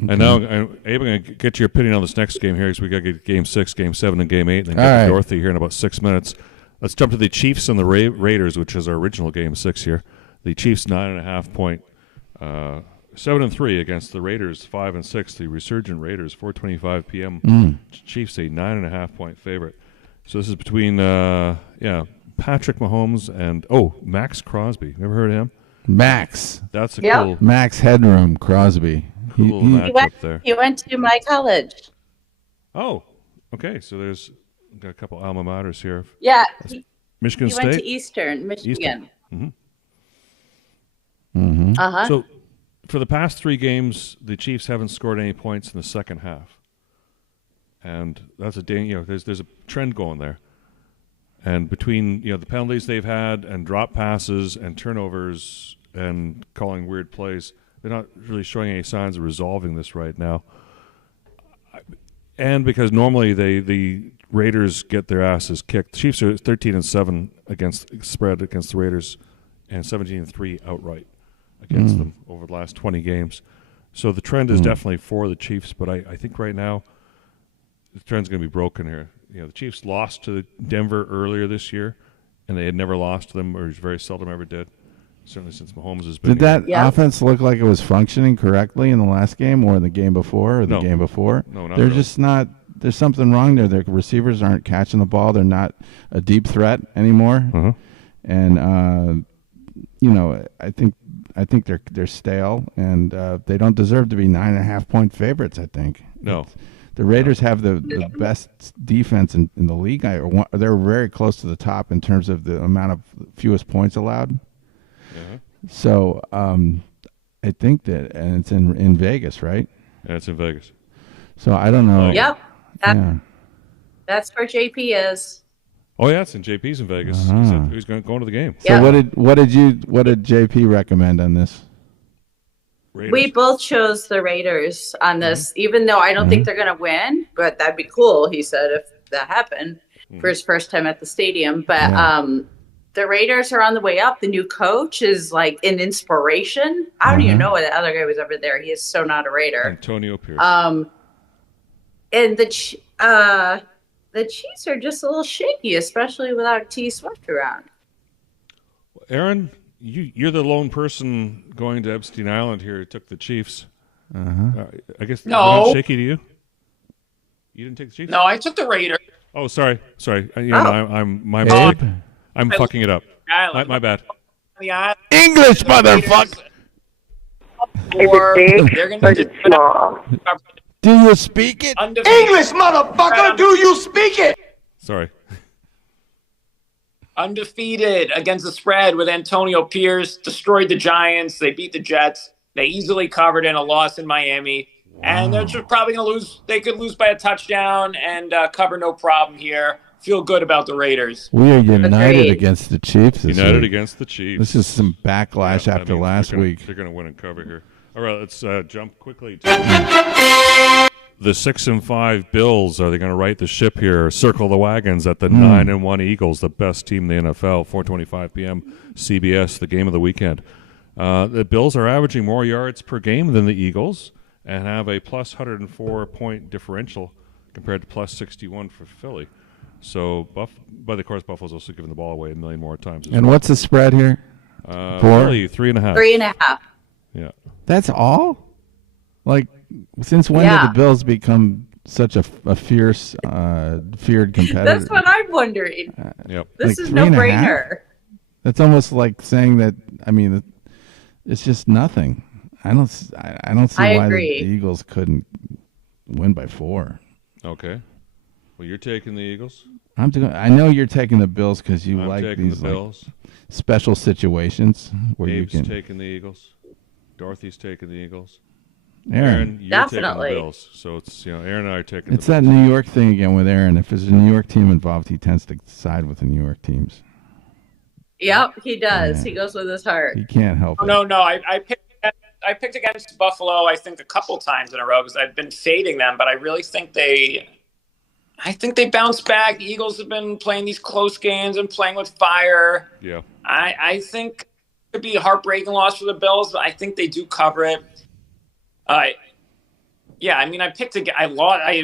And now, Abe, I'm going to get your opinion on this next game here because we got to get Game 6, Game 7, and Game 8, and then get to Dorothy here in about 6 minutes. Let's jump to the Chiefs and the Raiders, which is our original Game 6 here. The Chiefs 9.5 point, 7-3 against the Raiders 5-6. The resurgent Raiders 4:25 p.m. Chiefs a 9.5 point favorite. So this is between Patrick Mahomes and Max Crosby. Never heard of him? Max. That's a cool Max Headroom Crosby. Cool matchup there. He went to my college. Oh, okay. So got a couple alma maters here. Yeah, Michigan State. He went to Eastern Michigan. So for the past 3 games, the Chiefs haven't scored any points in the second half, and that's there's a trend going there. And between the penalties they've had and drop passes and turnovers and calling weird plays, they're not really showing any signs of resolving this right now. And because normally the Raiders get their asses kicked. The Chiefs are 13-7 against spread against the Raiders, and 17-3 outright against them over the last 20 games. So the trend is definitely for the Chiefs, but I think right now the trend's going to be broken here. The Chiefs lost to Denver earlier this year, and they had never lost to them, or very seldom ever did. Certainly since Mahomes has been here. Did that offense look like it was functioning correctly in the last game or in the game before or the game before? No, not They're really. just not – there's something wrong there. Their receivers aren't catching the ball. They're not a deep threat anymore. And, I think they're stale, and they don't deserve to be 9.5 point favorites, I think. No. The Raiders have the best defense in the league. They're very close to the top in terms of the amount of fewest points allowed. So I think that, and it's in Vegas, right? Yeah, it's in Vegas. So I don't know. Yep. That's where JP is. Oh yeah, it's in JP's in Vegas. He's going to the game. So what did JP recommend on this? Raiders. We both chose the Raiders on this, even though I don't think they're going to win, but that'd be cool, he said, if that happened for his first time at the stadium. But the Raiders are on the way up. The new coach is like an inspiration. I don't even know why the other guy was over there. He is so not a Raider. Antonio Pierce. And the Chiefs are just a little shaky, especially without T. Swift around. Aaron, you're the lone person going to Epstein Island here who took the Chiefs. I guess no. They're not shaky to you? You didn't take the Chiefs? No, I took the Raiders. Oh, sorry. I'm my mistake. I'm fucking it up. My bad. English, motherfucker. They're going to small? Do you speak it? English, motherfucker, do you speak it? Sorry. Undefeated against the spread with Antonio Pierce. Destroyed the Giants. They beat the Jets. They easily covered in a loss in Miami. Wow. And they're just probably going to lose. They could lose by a touchdown and cover no problem here. Feel good about the Raiders. We are united against the Chiefs. United against the Chiefs. This is some backlash after last week. They're going to win and cover here. All right, let's jump quickly to the 6-5 Bills. Are they going to right the ship here? Circle the wagons at the 9-1 Eagles, the best team in the NFL. 4:25 p.m. CBS, the game of the weekend. The Bills are averaging more yards per game than the Eagles and have a plus 104-point differential compared to plus 61 for Philly. So, but of course, Buffalo's also given the ball away a million more times. And what's the spread here? 4? Philly, 3.5. 3.5. Yeah. That's all? Like, since when did the Bills become such a fierce, feared competitor? That's what I'm wondering. Yep. This is no-brainer. That's almost like saying that. I mean, it's just nothing. I don't see why the Eagles couldn't win by 4. Okay. Well, you're taking the Eagles. I know you're taking the Bills because you like these the Bills. Special situations where Abe's you can. Taking the Eagles. Dorothy's taking the Eagles. Aaron, you're definitely taking the Bills. So it's Aaron and I are taking. It's that New York thing again with Aaron. If there's a New York team involved, he tends to side with the New York teams. Yep, he does. Yeah. He goes with his heart. He can't help it. No. I picked against Buffalo. I think a couple times in a row because I've been fading them, but I really think they bounce back. The Eagles have been playing these close games and playing with fire. Yeah. I think it could be a heartbreaking loss for the Bills, but I think they do cover it. I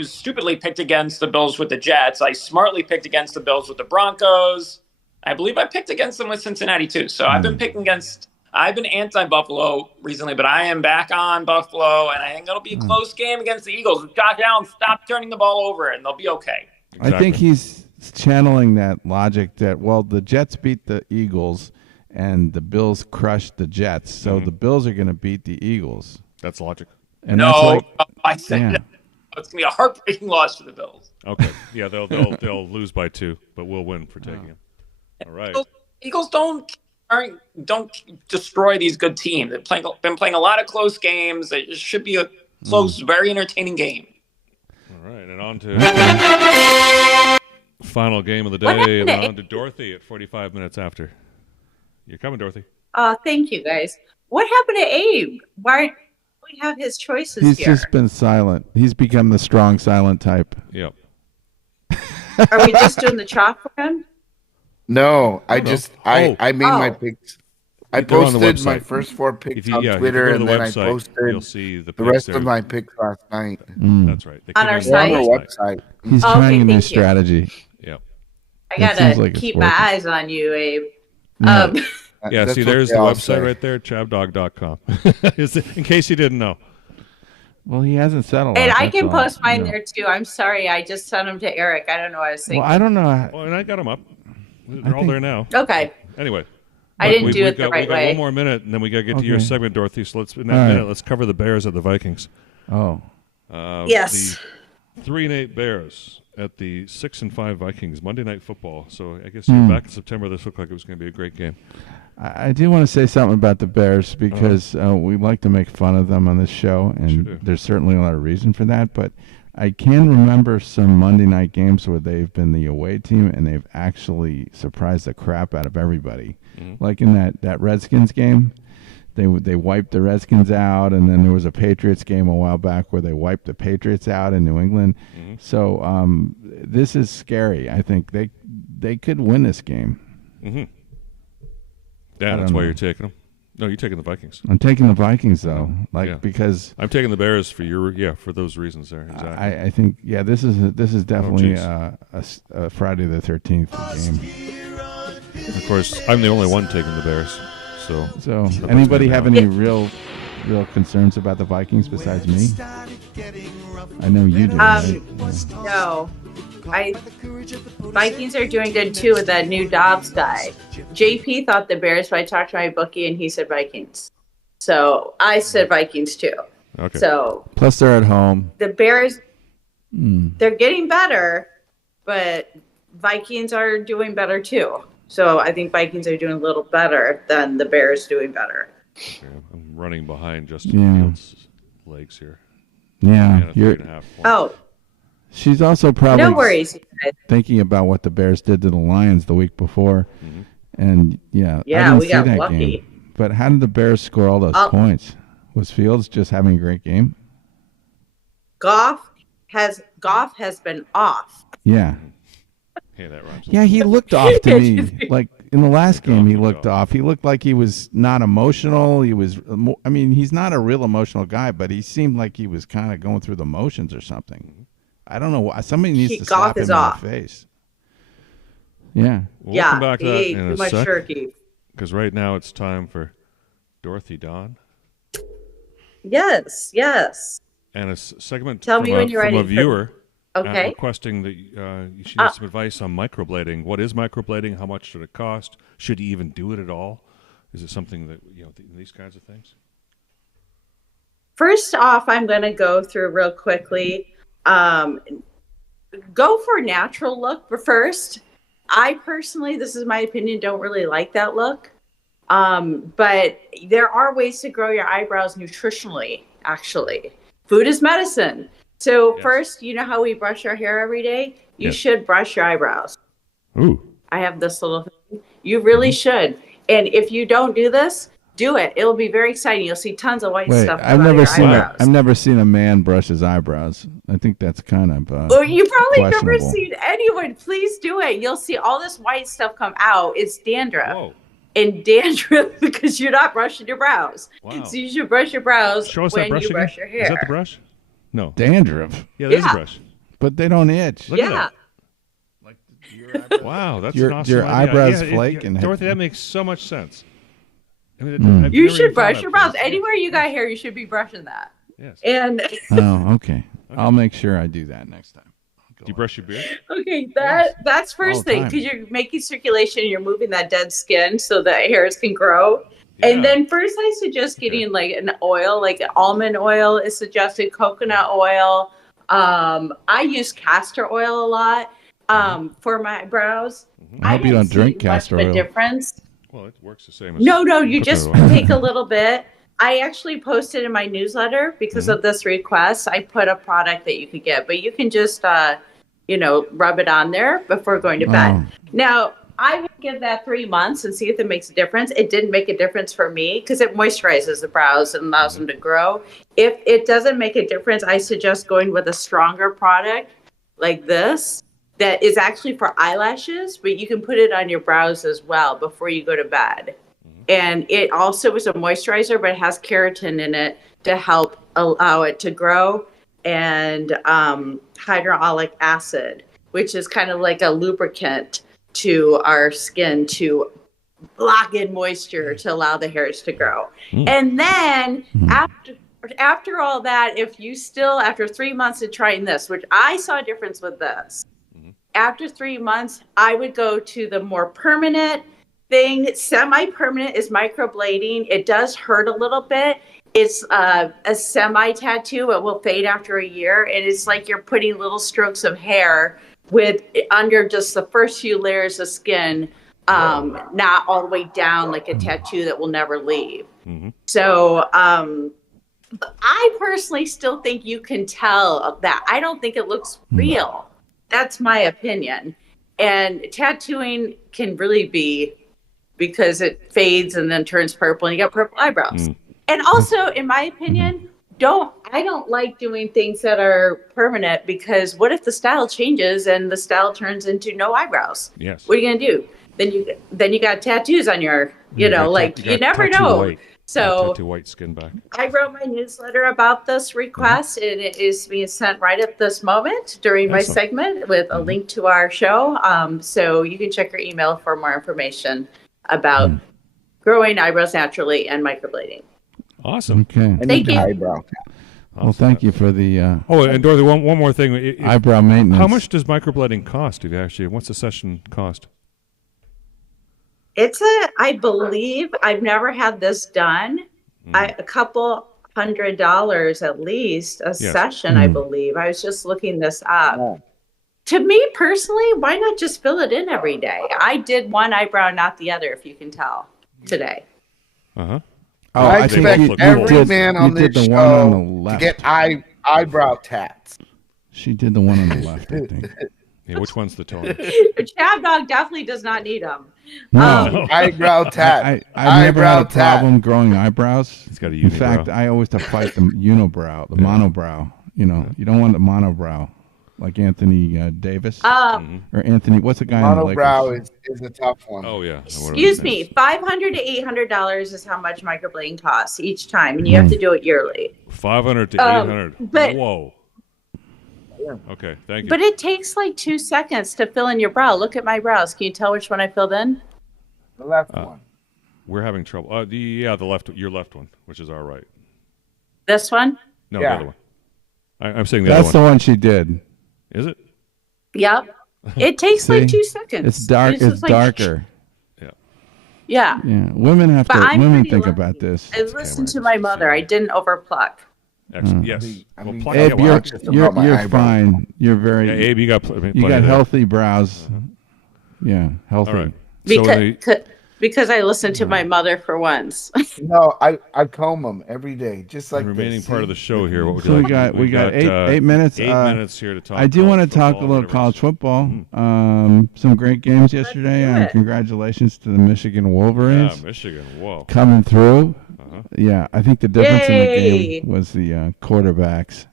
stupidly picked against the Bills with the Jets. I smartly picked against the Bills with the Broncos. I believe I picked against them with Cincinnati too. So I've been anti-Buffalo recently, but I am back on Buffalo, and I think it'll be a close game against the Eagles. Josh Allen, stop turning the ball over, and they'll be okay. Exactly. I think he's channeling that logic that, well, the Jets beat the Eagles, and the Bills crushed the Jets, so the Bills are going to beat the Eagles. That's logic. And I said it's going to be a heartbreaking loss for the Bills. Okay. Yeah, they'll lose by 2, but we'll win for taking them. All right. Eagles don't destroy these good teams. They've been playing a lot of close games. It should be a close, very entertaining game. All right, and on to final game of the day, and on to Dorothy at 45 minutes after. You're coming, Dorothy. Thank you, guys. What happened to Abe? Why don't we have his choices He's here? just been silent. He's become the strong, silent type. Yep. Are we just doing the chalk for him? No, I made my picks. I posted my first 4 picks on Twitter, and then I posted you'll see the rest there. of my picks last night. That's right. On our site? On our website. He's trying a new strategy. Yep. I gotta keep my eyes on you, Abe. Yeah, see, there's the website right there, chabdog.com. In case you didn't know. Well, he hasn't said a lot. And I can post mine there, too. I'm sorry. I just sent them to Eric. I don't know what I was thinking. Well, I don't know. Well, and I got them up. They're all there now. Okay. Anyway. I didn't do it the right way. We got one more minute, and then we got to get to your segment, Dorothy. So let's cover the Bears at the Vikings. Oh. Yes. The 3-8 Bears at the 6-5 Vikings, Monday Night Football. So I guess back in September, this looked like it was going to be a great game. I do want to say something about the Bears because we like to make fun of them on this show, and there's certainly a lot of reason for that. But I can remember some Monday night games where they've been the away team and they've actually surprised the crap out of everybody. Like in that Redskins game, they wiped the Redskins out, and then there was a Patriots game a while back where they wiped the Patriots out in New England. So this is scary. I think they could win this game. Yeah, that's why you're taking them. No, you're taking the Vikings. I'm taking the Vikings though, because I'm taking the Bears for those reasons there. Exactly. I think this is definitely a Friday the 13th game. Of course, I'm the only one taking the Bears. So anybody have any real concerns about the Vikings besides me? I know you do. Right? No. Vikings are doing good too with that new Dobbs guy. JP thought the Bears, but I talked to my bookie and he said Vikings. So I said Vikings too. Okay. So Plus, they're at home. the Bears, they're getting better, but Vikings are doing better too. So I think Vikings are doing a little better than the Bears doing better. Okay, I'm running behind Justin Fields' legs here. Yeah, you're. 3.5 points. Oh, She's also probably no worries, you guys. thinking about what the Bears did to the Lions the week before, and I Yeah, didn't we see got that lucky. game. But how did the Bears score all those points? Was Fields just having a great game? Goff has been off. Yeah. Hey, that rhymes. Yeah, he looked off to me. Like in the last game, he looked off. He looked like he was not emotional. He was. I mean, he's not a real emotional guy, but he seemed like he was kind of going through the motions or something. I don't know why. Somebody needs to slap him in the face. Yeah. We'll come back to he that ate in too a much sec. turkey. Because right now it's time for Dorothy Dawn. Yes. And a segment Tell from, me when you're from ready a viewer Okay. requesting that she needs some advice on microblading. What is microblading? How much should it cost? Should you even do it at all? Is it something that, these kinds of things? First off, I'm going to go through real quickly. Go for a natural look first. I personally, this is my opinion, don't really like that look. But there are ways to grow your eyebrows nutritionally, actually. Food is medicine. So first, you know how we brush our hair every day? You should brush your eyebrows. Ooh. I have this little thing. You really should. And if you don't do this, do it. It'll be very exciting. You'll see tons of white stuff. I've never seen a man brush his eyebrows. I think that's kind of you've probably never questionable. seen anyone. Please do it. You'll see all this white stuff come out. It's dandruff. Whoa. And dandruff because you're not brushing your brows. Wow. So you should brush your brows Show us when that brush you again. brush your hair. Is that the brush? No. Dandruff. Yeah, there's a brush. But they don't itch. Look at that. Wow, that's Your- an awesome your idea. eyebrows Yeah, flake and- Dorothy, that makes so much sense. I mean, I've You never should even thought brush of your that brows. before. Anywhere you got hair, you should be brushing that. Yes. And Oh, okay. I'll make sure I do that next time. Do you brush your beard? okay, that's first All the thing time. because you're making circulation, you're moving that dead skin so that hairs can grow. Yeah. And then first, I suggest getting like an oil, like almond oil is suggested, coconut oil. I use castor oil a lot for my brows. I hope you don't drink much castor of a oil. difference. Well, it works the same as No, you coconut just oil. take a little bit. I actually posted in my newsletter because of this request. I put a product that you could get, but you can just, rub it on there before going to bed. Oh. Now, I would give that 3 months and see if it makes a difference. It didn't make a difference for me because it moisturizes the brows and allows them to grow. If it doesn't make a difference, I suggest going with a stronger product like this that is actually for eyelashes, but you can put it on your brows as well before you go to bed. And it also is a moisturizer, but it has keratin in it to help allow it to grow, and hyaluronic acid, which is kind of like a lubricant to our skin to lock in moisture to allow the hairs to grow. And then after all that, if you still, after 3 months of trying this, which I saw a difference with this, after 3 months, I would go to the more permanent thing. Semi-permanent is microblading. It does hurt a little bit. It's a semi-tattoo. It will fade after a year. And it's like you're putting little strokes of hair with under just the first few layers of skin, not all the way down like a tattoo that will never leave. So I personally still think you can tell that. I don't think it looks real. That's my opinion. And tattooing can really be because it fades and then turns purple and you got purple eyebrows. And also, in my opinion, I don't like doing things that are permanent because what if the style changes and the style turns into no eyebrows? Yes. What are you gonna do? Then you got tattoos on your, you never know. So tattoo white skin back. I wrote my newsletter about this request, and it is being sent right at this moment during my segment with a link to our show. So you can check your email for more information about growing eyebrows naturally and microblading. Awesome. Okay. Thank you. Eyebrow. Well, thank you for the and Dorothy, one more thing. eyebrow maintenance. How much does microblading cost? If you actually, what's the session cost? I believe I've never had this done. A couple $100 at least a session, I believe. I was just looking this up. Yeah. To me personally, why not just fill it in every day? I did one eyebrow, not the other, if you can tell, today. Oh, I expect every man on this show to get eyebrow tats. She did the one on the left, I think. Yeah, which one's the toner? Chab Dog definitely does not need them. No. Eyebrow tat. I've never had a problem growing eyebrows. He's got a unibrow. In fact, I always have to fight the unibrow, the monobrow. You know, you don't want the monobrow like Anthony Davis or Anthony. What's the guy? Monobrow is a tough one. Oh yeah. Excuse me, $500 to $800 is how much microblading costs each time, and you have to do it yearly. 500 to 800. Whoa. Okay, thank you. But it takes like 2 seconds to fill in your brow. Look at my brows. Can you tell which one I filled in? The left one. We're having trouble. The left, your left one, which is our right. This one? No, the other one. I'm saying the other one. That's the one she did. Is it? Yep. It takes like 2 seconds. It's dark. It's darker. Yeah. Yeah. Women have to. Women think about this. I listened to my mother. I didn't overpluck. Yes. Abe, you're fine. You're very. Yeah, Abe, you got healthy brows. Yeah, healthy. All right. Because I listened to my mother for once. No, I comb them every day, just like the remaining part of the show here. What would so you like? We got 8 minutes. 8 minutes here to talk. I do want to talk a little college football. Some great games yesterday. Congratulations to the Michigan Wolverines. Yeah, Michigan. Whoa. Coming through. Yeah, I think the difference in the game was the quarterbacks.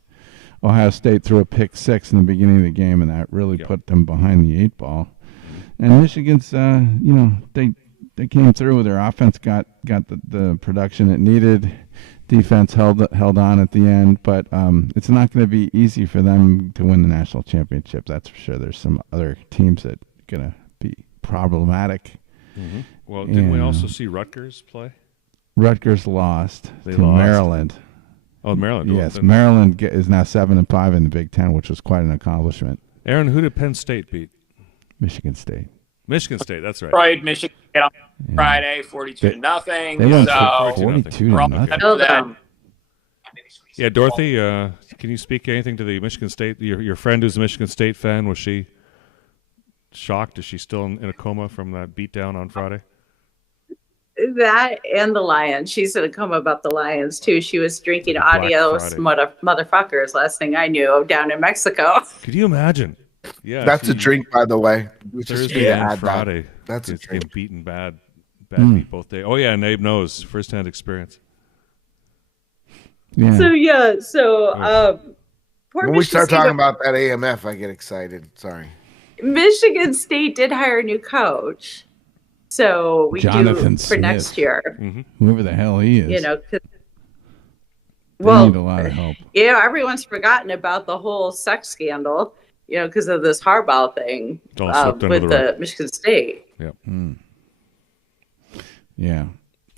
Ohio State threw a pick six in the beginning of the game, and that really put them behind the 8 ball. And Michigan's, they came through with their offense, got the production it needed. Defense held on at the end, but it's not going to be easy for them to win the national championship. That's for sure. There's some other teams that are going to be problematic. Mm-hmm. Well, didn't we also see Rutgers play? Rutgers lost to Maryland. Oh, Maryland. Yes, Maryland is now 7-5 in the Big Ten, which was quite an accomplishment. Aaron, who did Penn State beat? Michigan State. Michigan State, that's right. Right, Michigan on Friday, 42-0. They won 42-0. Yeah, Dorothy, can you speak anything to the Michigan State? Your friend who's a Michigan State fan, was she shocked? Is she still in a coma from that beatdown on Friday? That and the Lions. She's in a coma about the Lions, too. She was drinking adios motherfuckers, last thing I knew, down in Mexico. Could you imagine? Yeah, that's a drink, by the way. Thursday and Friday. That's a drink. Beaten bad beat both days. Oh, yeah, and Abe knows firsthand experience. Yeah. When we start talking about that AMF, I get excited. Sorry. Michigan State did hire a new coach. So we Jonathan do for Smith. Next year. Mm-hmm. Whoever the hell he is. You know, they need a lot of help. Everyone's forgotten about the whole sex scandal, because of this Harbaugh thing with the Michigan State. Yep. Yeah.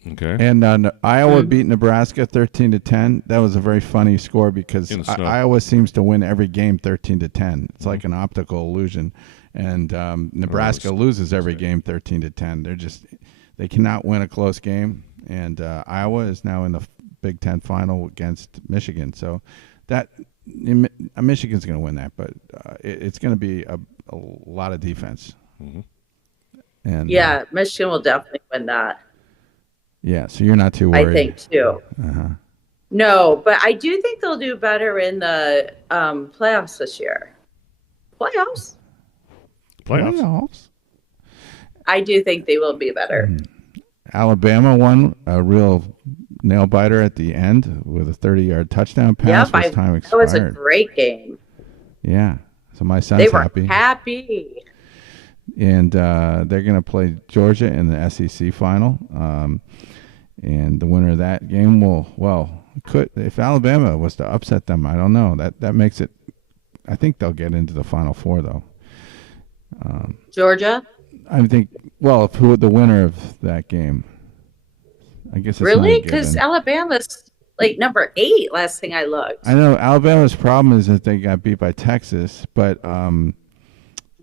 Okay. And Iowa beat Nebraska 13-10. That was a very funny score because Iowa seems to win every game 13-10. It's like an optical illusion. And Nebraska loses every game 13-10. They cannot win a close game. And Iowa is now in the Big Ten final against Michigan. So Michigan's going to win that, but it's going to be a lot of defense. Mm-hmm. And Michigan will definitely win that. Yeah, so you're not too worried. I think too. Uh-huh. No, but I do think they'll do better in the playoffs this year. Playoffs. I do think they will be better. Alabama won a real nail biter at the end with a 30-yard touchdown pass. Time expired. That was a great game. Yeah, so my son's happy. They were happy. And they're going to play Georgia in the SEC final. And the winner of that game could, if Alabama was to upset them, I don't know. That makes it. I think they'll get into the Final Four though. Georgia. I think. Well, the winner of that game? I guess. It's really, because Alabama's like number 8 last thing I looked. I know Alabama's problem is that they got beat by Texas, but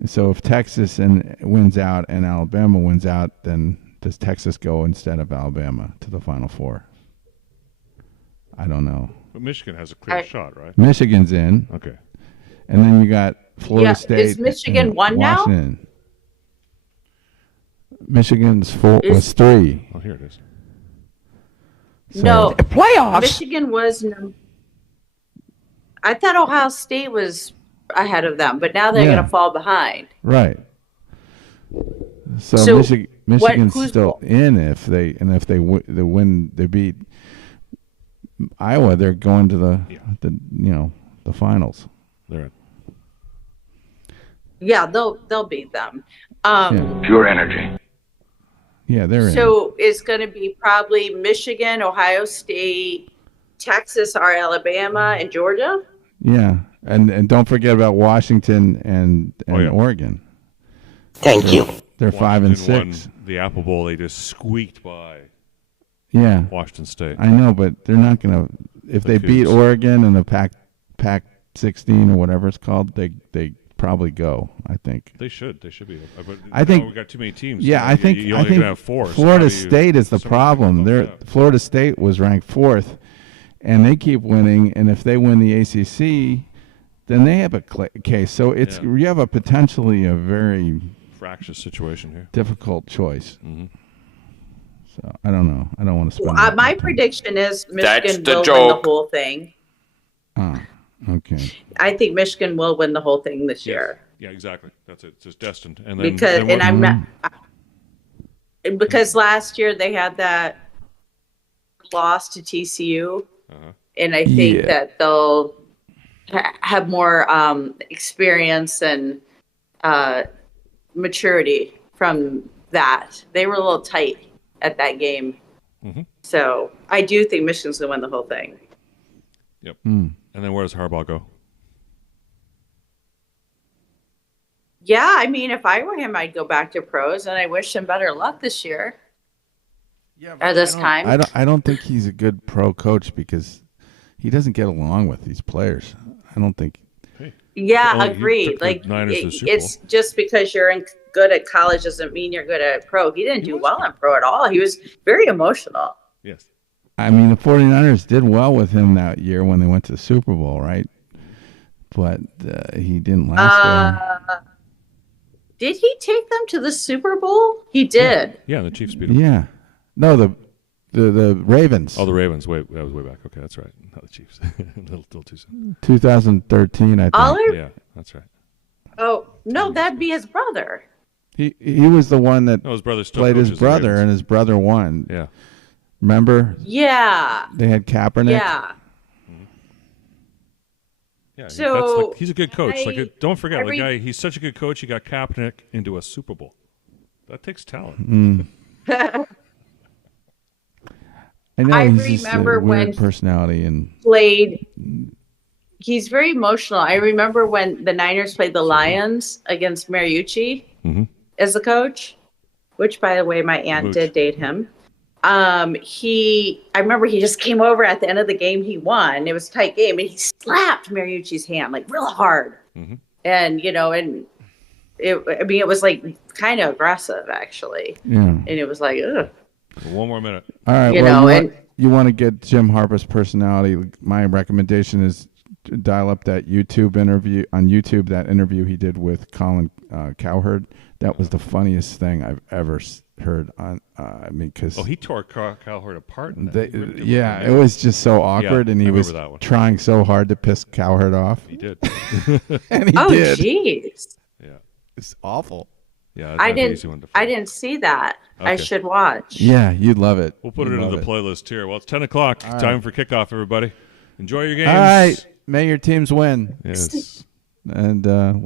so if Texas wins out and Alabama wins out, then does Texas go instead of Alabama to the Final Four? I don't know. But Michigan has a clear shot, right? Michigan's in. Okay. And then you got Florida State. Is Michigan one now? Washington. Michigan's was 3. Oh, here it is. So, No, Playoffs. Michigan was. I thought Ohio State was ahead of them, but now they're going to fall behind. Right. So Michigan's still in if they win, they beat Iowa. They're going to the finals. They're in. Yeah, they'll beat them. Pure energy. Yeah, they're in. So it's going to be probably Michigan, Ohio State, Texas, or Alabama, and Georgia. Yeah, and don't forget about Washington and Oregon. Thank you. They're 5 and 6. Won the Apple Bowl, they just squeaked by. Yeah, Washington State. I know, but they're not going to. If they beat Oregon in the Pac 16 or whatever it's called, they probably go. I think they should. They should be. But I think we got too many teams. Yeah, I think you only can have 4. Florida State is the problem. Florida State was ranked 4th, and they keep winning. And if they win the ACC, then they have a case. So you have a potentially a very fractious situation here. Difficult choice. Mm-hmm. So I don't know. I don't want to spend. My prediction is Michigan will win the whole thing. Oh, okay. I think Michigan will win the whole thing this year. Yeah, exactly. That's it. It's just destined. And then, because last year they had that loss to TCU, and I think that they'll have more experience and maturity from that. They were a little tight at that game. Mm-hmm. So I do think Michigan's going to win the whole thing. Yep. And then where does Harbaugh go? Yeah, I mean, if I were him, I'd go back to pros, and I wish him better luck this year. Yeah, at this time. I don't think he's a good pro coach because he doesn't get along with these players. I don't think. Yeah, agreed. Like it's just because you're good at college doesn't mean you're good at pro. He didn't do well in pro at all. He was very emotional. Yes. I mean, the 49ers did well with him that year when they went to the Super Bowl, right? But he didn't last there. Did he take them to the Super Bowl? He did. Yeah, the Chiefs beat him. Yeah. No, the Ravens. Oh, the Ravens. That was way back. Okay, that's right. Not the Chiefs. a little too soon. 2013, I think. Yeah, that's right. Oh, no, that'd be his brother. He was the one that his brother played his brother, and his brother won. Yeah. Remember? Yeah. They had Kaepernick. Yeah. Yeah, so he's a good coach. Don't forget, the guy. He's such a good coach. He got Kaepernick into a Super Bowl. That takes talent. I know he's remember just a weird when personality and played. He's very emotional. I remember when the Niners played the Lions against Mariucci as the coach, which, by the way, my aunt did date him. I remember he just came over at the end of the game. He won. It was a tight game, and he slapped Mariucci's hand like real hard. And it was like kind of aggressive actually. Yeah. And it was like, ugh. One more minute. All right. You want to get Jim Harbaugh personality. My recommendation is dial up that YouTube interview on YouTube. That interview he did with Colin Cowherd. That was the funniest thing I've ever heard on. Because he tore Cowherd apart. It was just so awkward, and he was trying so hard to piss Cowherd off. He did, and he did. Jeez. Yeah, it's awful. Yeah, I didn't see that. Okay. I should watch. Yeah, you'd love it. We'll put it into the playlist here. Well, it's 10 o'clock. Time for kickoff, everybody. Enjoy your games. All right. May your teams win. Yes. And we'll